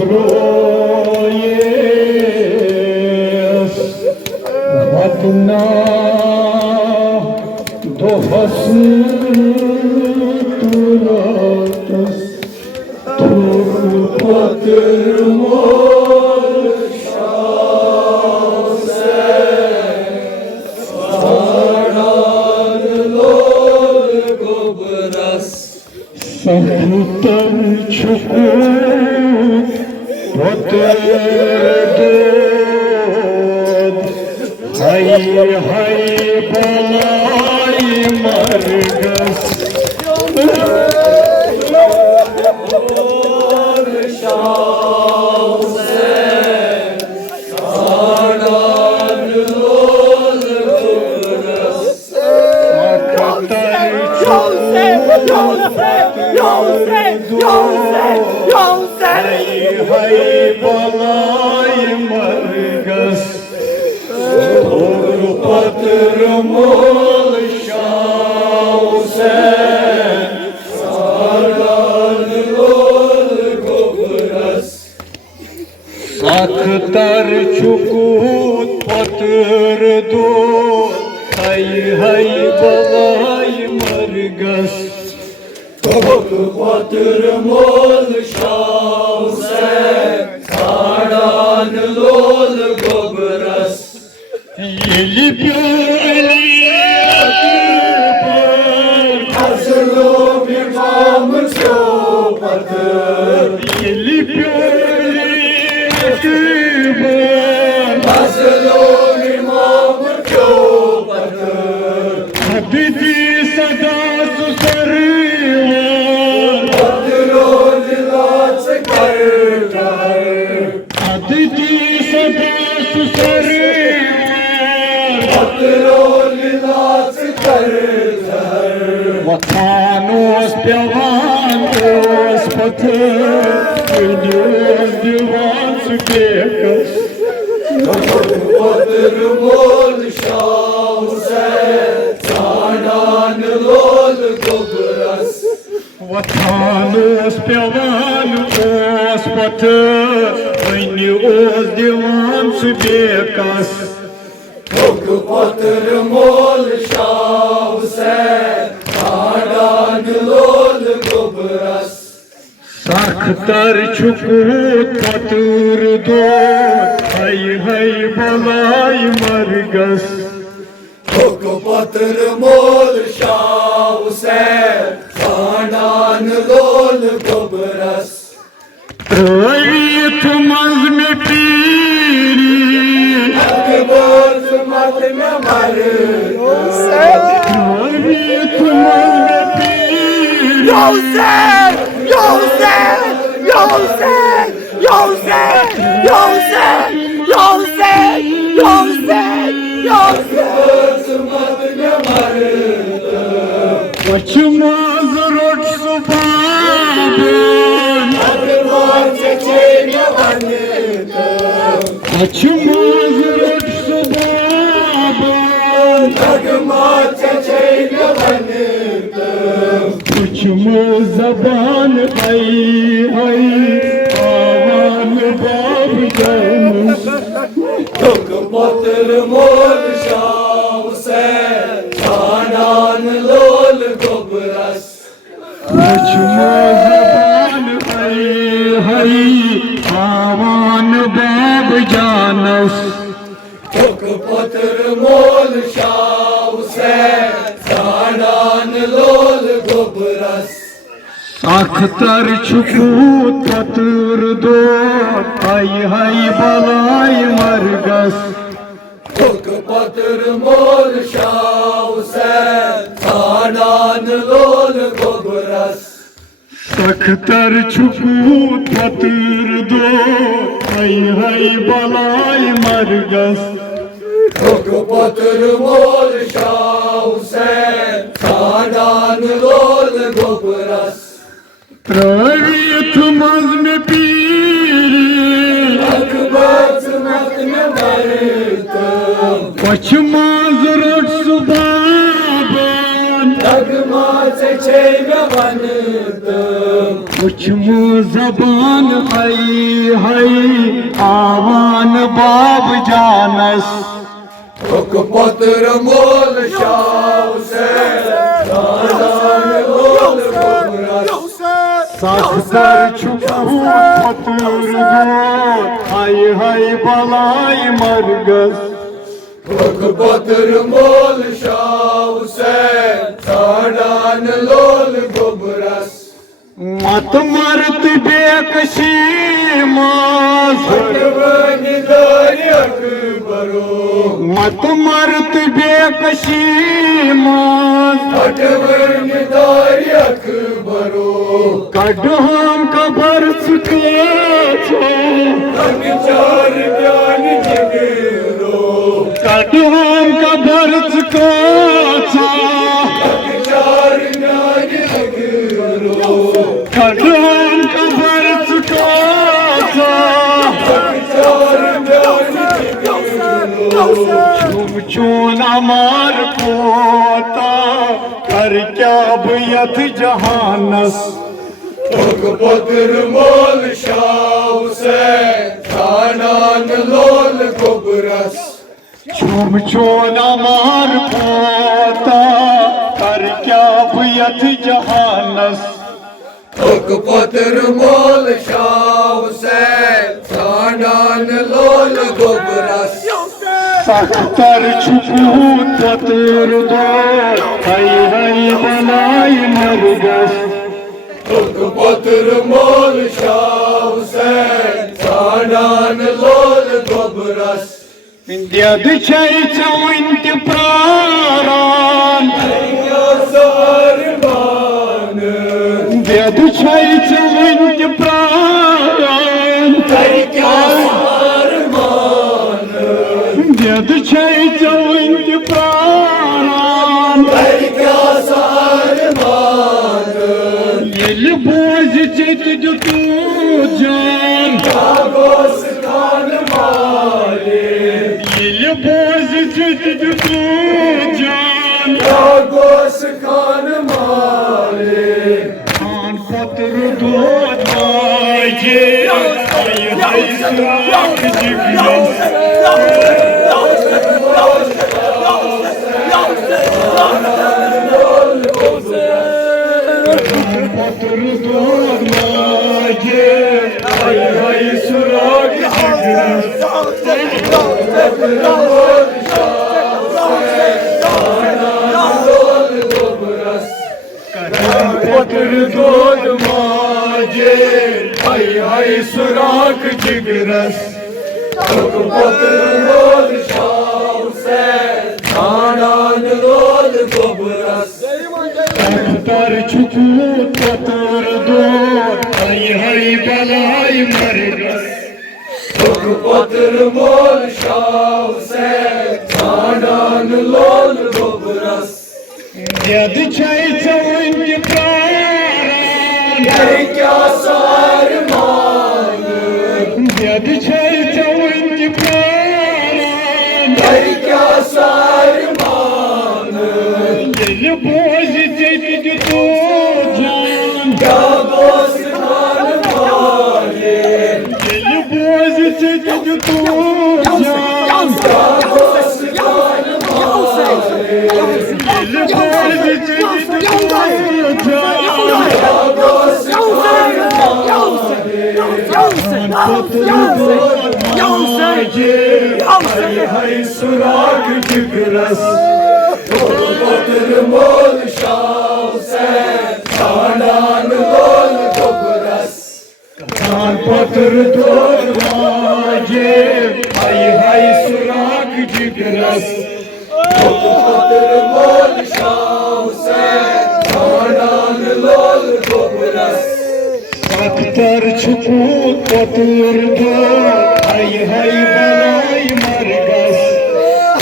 Troyes Vatna Dohasn Turatas Turpatırmol Şanse Sararlol Kobras Sahutan Çukur Patırdod Hay hay balay margas Hay balay margas Patırmol şavsen Sararlol kobras Aktar çukut patırdod Hay hay balay margas Patırmol şavsen Sararlol kobras Yelip Hazırlı bir mamız patır Yelip Hazırlı bir mamız patır Habiti sadası sarılar Patırol latı kartar Habiti sadası sarılar Patırol latı kartar Vatanos pyavantos patır Göz divan sükekas Patırmol şavsen Sararlol kobras Vatanos pyavantos patır Göz divan sükekas Patırmol şavsen Sararlol kobras Saktar çukut patırdod Hay hay balay margas Patırmol şavsen Sararlol kobras Rayetmaz me piri Akbar matme marı Rayetmaz me piri Yosef! Yosef! Yosef! Yosef! Yosef! Yosef! Yosef! Yosef! matme marı Kaçmaz rot subabın Akbar çeçeğine vardı Kaçmaz rot subabın Akbar çeçeğine vardı Kaçmaz zaban hay hay Aman bab canız Patırmol şavsen Sararlol kobras Kaçmaz zaban hay hay Aman bab canız Patırmol şavsen Sararlol kobras Aktar çukut patırdod Hay hay balay margas Patırmol şavsen Sararlol kobras Aktar çukut patırdod Hay hay balay margas Patırmol şavsen Sararlol kobras Rayetmaz me piri Akbar matme marı Kaçmaz rot subabın Akbar çeçeğine vardı उछमू जबान हई आवान बाब जानस hook पत्र मोल शाह से सादान लोल गोबरस सख्तर छुपू पतुर दो हई बलाई मरगस hook पत्र मोल शाह से सादान लोल गोबरस मत मरत बेकशी मास हटवनि दारी अकबरो मत मरत बेकशी मास हटवनि दारी अकबरो कढ़म कबर सुखे चार ज्ञान जगरो कढ़म कबर सुखे चार ज्ञान जगरो कढ़म कबर सुखे चार ज्ञान जगरो चून मार पोता कर क्या बुयत जहानस हुक पत्र मोल शाह से सादान लोल गोबरस चूम चून मार पोता कर क्या बुयत जहानस हुक पत्र मोल शाह से सादान लोल गोबरस सख्तर छुपू ततुर दो हई बनाई मरगस हुक पत्र मोल शाह से सादान लोल गोबरस दद चौंत प्राण सारमान दद चौंत प्राण सारमान दद चौंत प्राण सारमान येल बोझ चित तू जान गोस खान माले येल बोझ चित तू जान गोस खान माले खान पत्र दो जे हई सुराख जिगरस पत्र दो जे हई सुराख जिगरस पत्र दो माजे हई सुराख जिगरस हुक पत्र मोल शाह से सादान लोल गोबरस सख्तर छुपू ततुर दो हई बलाई मरगस हुक पत्र मोल शाह से सादान लोल गोबरस यद चौंत प्राण क्या सारमान यद चौंत प्राण क्या सारमान दिल बोझ चित तू जान गोस खान माले दिल बोझ चित तू जान गोस खान माले दिल बोझ चित तू जान गोस खान पत्र दो माजे हई सुराख जिगरस पत्र मोल शाह से सादान लोल गोबरस खान पत्र दो माजे हई सुराख जिगरस पत्र मोल शाह से सादान लोल गोबरस सख्तर छुपू ततुर दो हई बलाई मरगस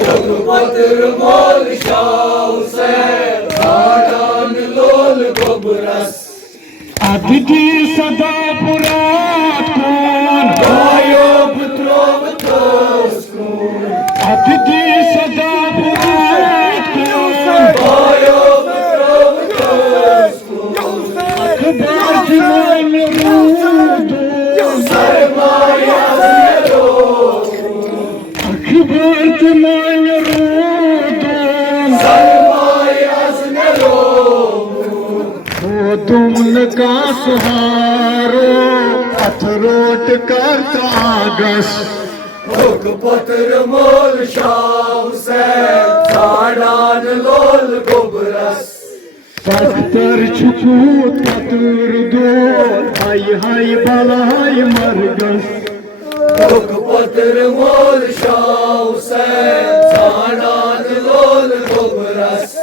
हुक पत्र मोल शाह से सादान लोल गोबरस अतिथि सदा पुरातन आयो पुत्रों दोस्तों अतिथि सदा पुरातन आयो पुत्रों दोस्तों अखबार का सुहारो अथरोट करता आगस भोग पत्र मोल शाह हुसैन साडान लोल गोबरस सख्तर छुपू ततुर दो हाय हाय बलाई मरगस भोग पत्र मोल शाह हुसैन साडान लोल गोबरस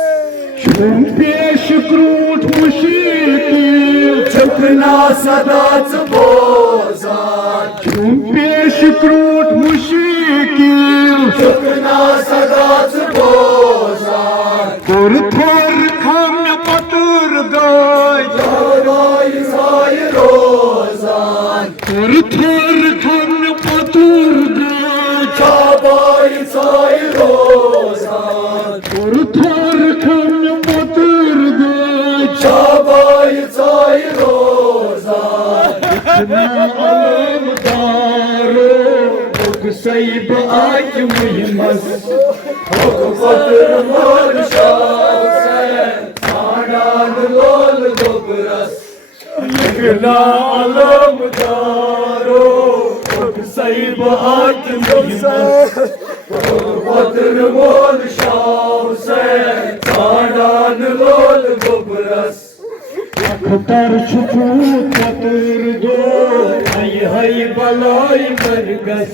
पेश क्रूट मुशीकिल चुकना सदाच बोजान पेश क्रूट मुशीकिल चुकना सदाच बोजान थोर खम पतुर गाय राय साय रोजान थोर खम पतुर गाय चाबाई साय रोजान थोर खम पतुर गाय चाबाई साय रोजान अलमदारो सैब आज मुहिमस भोग पत्र मोल शाह हुसैन साडान लोल गोबरस लिखना अलमदारो सैब आज मुहिमत भोग पत्र मोल शाह हुसैन साडान लोल गोबरस अख्तर छुपू ततुर दो हाय हाय बलाई मरगस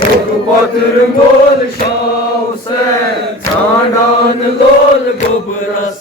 भोग पत्र मोल शाह हुसैन साडान लोल गोबरस